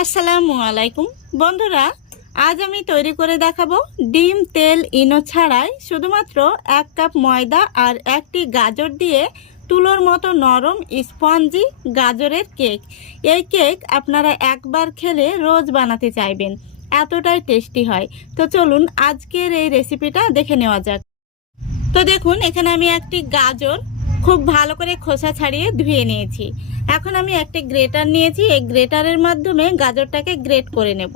আসসালামু আলাইকুম বন্ধুরা, আজ আমি তৈরি করে দেখাবো ডিম, তেল, ইনো ছাড়াই শুধুমাত্র 1 কাপ ময়দা আর একটি গাজর দিয়ে তুলোর মতো নরম স্পঞ্জি গাজরের কেক। এই কেক আপনারা একবার খেলে রোজ বানাতে চাইবেন, এতটাই টেস্টি হয়। তো চলুন আজকের এই রেসিপিটা দেখে নেওয়া যাক। তো দেখুন, এখানে আমি একটি গাজর খুব ভালো করে খোসা ছাড়িয়ে ধুয়ে নিয়েছি। এখন আমি একটা গ্রেটার নিয়েছি, এই গ্রেটারের মাধ্যমে গাজরটাকে গ্রেট করে নেব।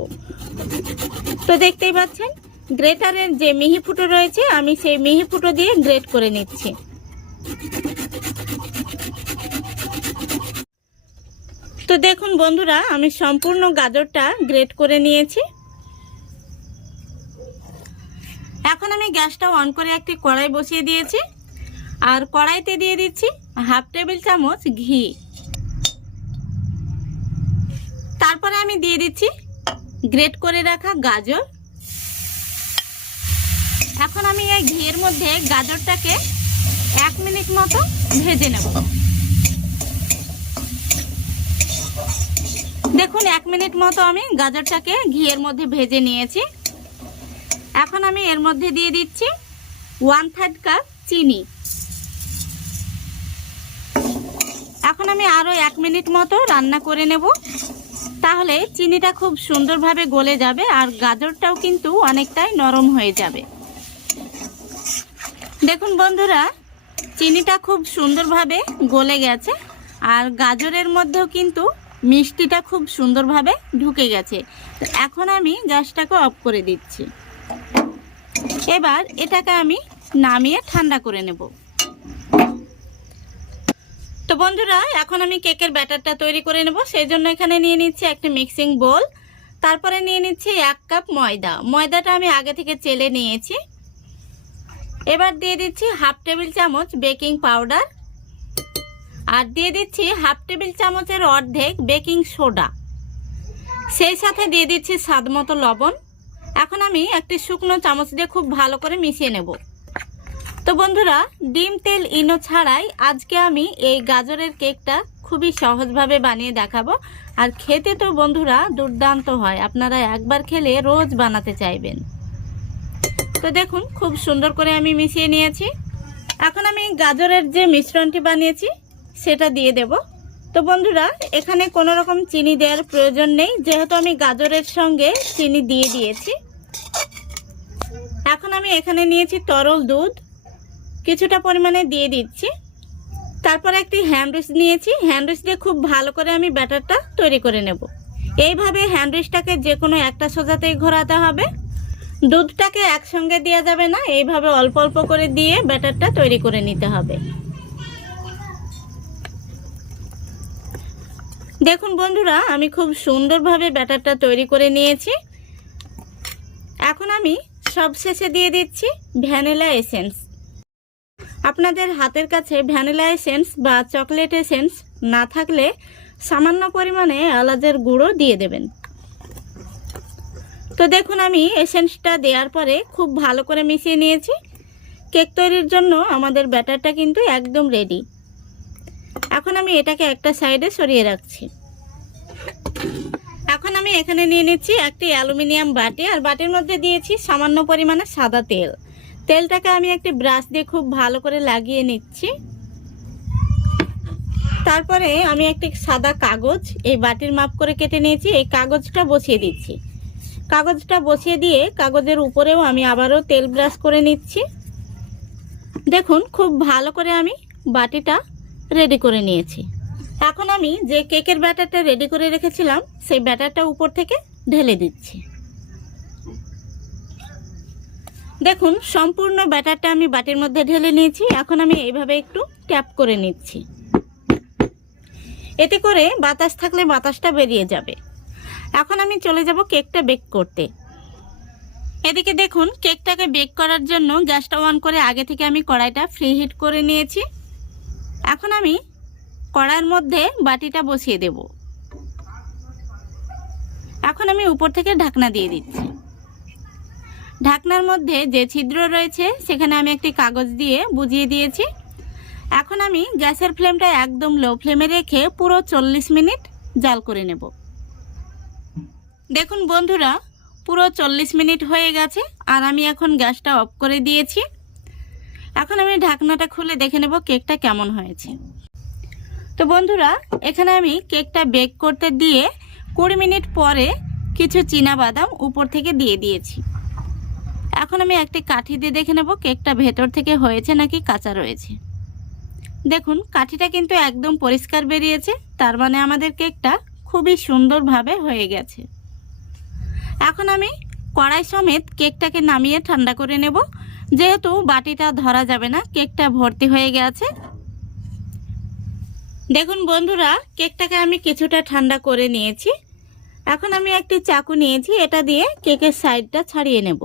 তো দেখতেই পাচ্ছেন গ্রেটারের যে মিহি ফুটো রয়েছে, আমি সেই মিহি ফুটো দিয়ে গ্রেট করে নিচ্ছি। তো দেখুন বন্ধুরা, আমি সম্পূর্ণ গাজরটা গ্রেট করে নিয়েছি। এখন আমি গ্যাসটা অন করে একটি কড়াই বসিয়ে দিয়েছি, আর কড়াইতে দিয়ে দিচ্ছি 1/2 টেবিল চামচ ঘি। তারপরে আমি দিয়ে দিচ্ছি গ্রেট করে রাখা গাজর। এখন আমি এই ঘিয়ের মধ্যে গাজরটাকে 1 মিনিট মতো ভেজে নেব। দেখুন 1 মিনিট মতো আমি গাজরটাকে ঘিয়ের মধ্যে ভেজে নিয়েছি। এখন আমি এর মধ্যে দিয়ে দিচ্ছি 1/3 কাপ চিনি। এখন আমি আরো 1 মিনিট মতো রান্না করে নেব, তাহলে চিনিটা খুব সুন্দরভাবে গলে যাবে আর গাজরটাও কিন্তু অনেকটাই নরম হয়ে যাবে। দেখুন বন্ধুরা, চিনিটা খুব সুন্দরভাবে গলে গেছে আর গাজরের মধ্যেও কিন্তু মিষ্টিটা খুব সুন্দরভাবে ঢুকে গেছে। তো এখন আমি গ্যাসটাকে অফ করে দিচ্ছি। এবার এটাকে আমি নামিয়ে ঠান্ডা করে নেব। তো বন্ধুরা, এখন আমি কেকের ব্যাটারটা তৈরি করে নেব। সেই জন্য এখানে নিয়ে নিচ্ছি একটা মিক্সিং বোল। তারপরে নিয়ে নিচ্ছি 1 কাপ ময়দা। ময়দাটা আমি আগে থেকে চেলে নিয়েছি। এবার দিয়ে দিচ্ছি 1/2 টেবিল চামচ বেকিং পাউডার, আর দিয়ে দিচ্ছি 1/2 টেবিল চামচের অর্ধেক বেকিং সোডা। সেই সাথে দিয়ে দিচ্ছি স্বাদ মতো লবণ। এখন আমি একটি শুকনো চামচ দিয়ে খুব ভালো করে মিশিয়ে নেব। তো বন্ধুরা, ডিম, তেল, ইনো ছাড়াই আজকে আমি এই গাজরের কেকটা খুবই সহজভাবে বানিয়ে দেখাবো। আর খেতে তো বন্ধুরা দুর্দান্ত হয়, আপনারা একবার খেলে রোজ বানাতে চাইবেন। তো দেখুন খুব সুন্দর করে আমি মিশিয়ে নিয়েছি। এখন আমি গাজরের যে মিশ্রণটি বানিয়েছি সেটা দিয়ে দেব। তো বন্ধুরা, এখানে কোনো রকম চিনি দেওয়ার প্রয়োজন নেই, যেহেতু আমি গাজরের সঙ্গে চিনি দিয়ে দিয়েছি। এখন আমি এখানে নিয়েছি তরল দুধ, কিছুটা পরিমাণে দিয়ে দিচ্ছি। তারপর একটি হ্যান্ড উইস্ক নিয়েছি, হ্যান্ড উইস্ক দিয়ে খুব ভালো করে আমি ব্যাটারটা তৈরি করে নেব। এইভাবে হ্যান্ড উইস্কটাকে যে কোনো একটা সোজাতেই ঘোরাতে হবে, দুধটাকে একসঙ্গে দেওয়া যাবে না, এইভাবে অল্প অল্প করে দিয়ে ব্যাটারটা তৈরি করে নিতে হবে। দেখুন বন্ধুরা, আমি খুব সুন্দরভাবে ব্যাটারটা তৈরি করে নিয়েছি। এখন আমি সবশেষে দিয়ে দিচ্ছি ভ্যানিলা এসেন্স। আপনাদের হাতের কাছে ভ্যানিলা এসেন্স বা চকলেট এসেন্স না থাকলে সামান্য পরিমাণে এলাচের গুঁড়ো দিয়ে দেবেন। তো দেখুন, আমি এসেন্সটা দেওয়ার পরে খুব ভালো করে মিশিয়ে নিয়েছি। কেক তৈরির জন্য আমাদের ব্যাটারটা কিন্তু একদম রেডি। এখন আমি এটাকে একটা সাইডে সরিয়ে রাখছি। এখন আমি এখানে নিয়ে নিচ্ছি একটি অ্যালুমিনিয়াম বাটি, আর বাটির মধ্যে দিয়েছি সামান্য পরিমাণে সাদা তেল। তেলটাকে আমি একটি ব্রাশ দিয়ে খুব ভালো করে লাগিয়ে নিচ্ছি। তারপরে আমি একটি সাদা কাগজ এই বাটির মাপ করে কেটে নিয়েছি, এই কাগজটা বসিয়ে দিচ্ছি। কাগজটা বসিয়ে দিয়ে কাগজের উপরেও আমি আবারও তেল ব্রাশ করে নিচ্ছি। দেখুন খুব ভালো করে আমি বাটিটা রেডি করে নিয়েছি। এখন আমি যে কেকের ব্যাটারটা রেডি করে রেখেছিলাম সেই ব্যাটারটা উপর থেকে ঢেলে দিচ্ছি। দেখুন সম্পূর্ণ ব্যাটারটা আমি বাটির মধ্যে ঢেলে নিয়েছি। এখন আমি এইভাবে একটু ট্যাপ করে নিচ্ছি, এতে করে বাতাস থাকলে বাতাসটা বেরিয়ে যাবে। এখন আমি চলে যাব কেকটা বেক করতে। এদিকে দেখুন, কেকটাকে বেক করার জন্য গ্যাসটা অন করে আগে থেকে আমি কড়াইটা ফ্রি হিট করে নিয়েছি। এখন আমি কড়াইয়ের মধ্যে বাটিটা বসিয়ে দেব। এখন আমি উপর থেকে ঢাকনা দিয়ে দিচ্ছি। ঢাকনার মধ্যে যে ছিদ্র রয়েছে সেখানে আমি একটি কাগজ দিয়ে বুজিয়ে দিয়েছি। এখন আমি গ্যাসের ফ্লেমটা একদম লো ফ্লেমে রেখে পুরো 40 মিনিট জাল করে নেব। দেখুন বন্ধুরা, পুরো 40 মিনিট হয়ে গেছে আর আমি এখন গ্যাসটা অফ করে দিয়েছি। এখন আমি ঢাকনাটা খুলে দেখে নেব কেকটা কেমন হয়েছে। তো বন্ধুরা, এখানে আমি কেকটা বেক করতে দিয়ে 20 মিনিট পরে কিছু বাদাম উপর থেকে দিয়ে দিয়েছি। এখন আমি একটি কাঠি দিয়ে দেখে নেব কেকটা ভেতর থেকে হয়েছে নাকি কাঁচা রয়েছে। দেখুন কাঠিটা কিন্তু একদম পরিষ্কার বেরিয়েছে, তার মানে আমাদের কেকটা খুবই সুন্দরভাবে হয়ে গেছে। এখন আমি কড়াই সমেত কেকটাকে নামিয়ে ঠান্ডা করে নেব, যেহেতু বাটিটা ধরা যাবে না, কেকটা ভর্তি হয়ে গেছে। দেখুন বন্ধুরা, কেকটাকে আমি কিছুটা ঠান্ডা করে নিয়েছি। এখন আমি একটি চাকু নিয়েছি, এটা দিয়ে কেকের সাইডটা ছাড়িয়ে নেব।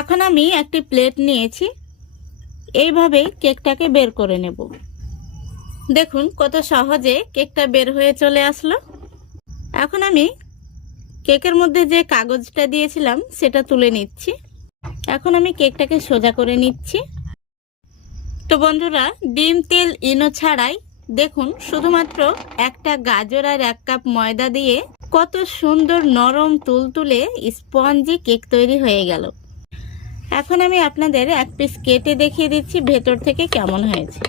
এখন আমি একটি প্লেট নিয়েছি, এইভাবে কেকটাকে বের করে নেব। দেখুন কত সহজে কেকটা বের হয়ে চলে আসলো। এখন আমি কেকের মধ্যে যে কাগজটা দিয়েছিলাম সেটা তুলে নিচ্ছি। এখন আমি কেকটাকে সোজা করে নিচ্ছি। তো বন্ধুরা, ডিম, তেল, ইনো ছাড়াই দেখুন শুধুমাত্র একটা গাজর আর 1 কাপ ময়দা দিয়ে কত সুন্দর নরম তুলতুলে স্পঞ্জি কেক তৈরি হয়ে গেল। এখন আমি আপনাদের এক পিস কেটে দেখিয়ে দিচ্ছি ভেতর থেকে কেমন হয়েছে।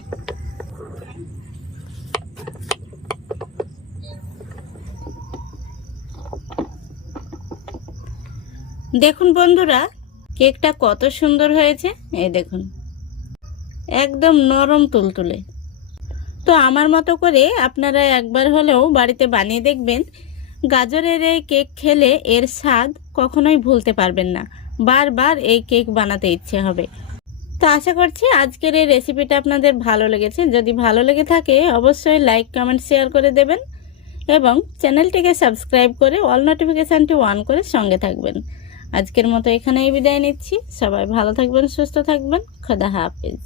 দেখুন বন্ধুরা, কেকটা কত সুন্দর হয়েছে। এই দেখুন, একদম নরম তুলতুলে। তো আমার মতো করে আপনারা একবার হলেও বাড়িতে বানিয়ে দেখবেন। গাজরের এই কেক খেলে এর স্বাদ কখনোই ভুলতে পারবেন না, বারবার এই কেক বানাতে ইচ্ছে হবে। তো আশা করছি আজকের এই রেসিপিটা আপনাদের ভালো লেগেছে। যদি ভালো লেগে থাকে অবশ্যই লাইক, কমেন্ট, শেয়ার করে দেবেন এবং চ্যানেলটিকে সাবস্ক্রাইব করে অল নোটিফিকেশানটি অন করে সঙ্গে থাকবেন। আজকের মতো এখানেই বিদায় নিচ্ছি। সবাই ভালো থাকবেন, সুস্থ থাকবেন। খোদা হাফেজ।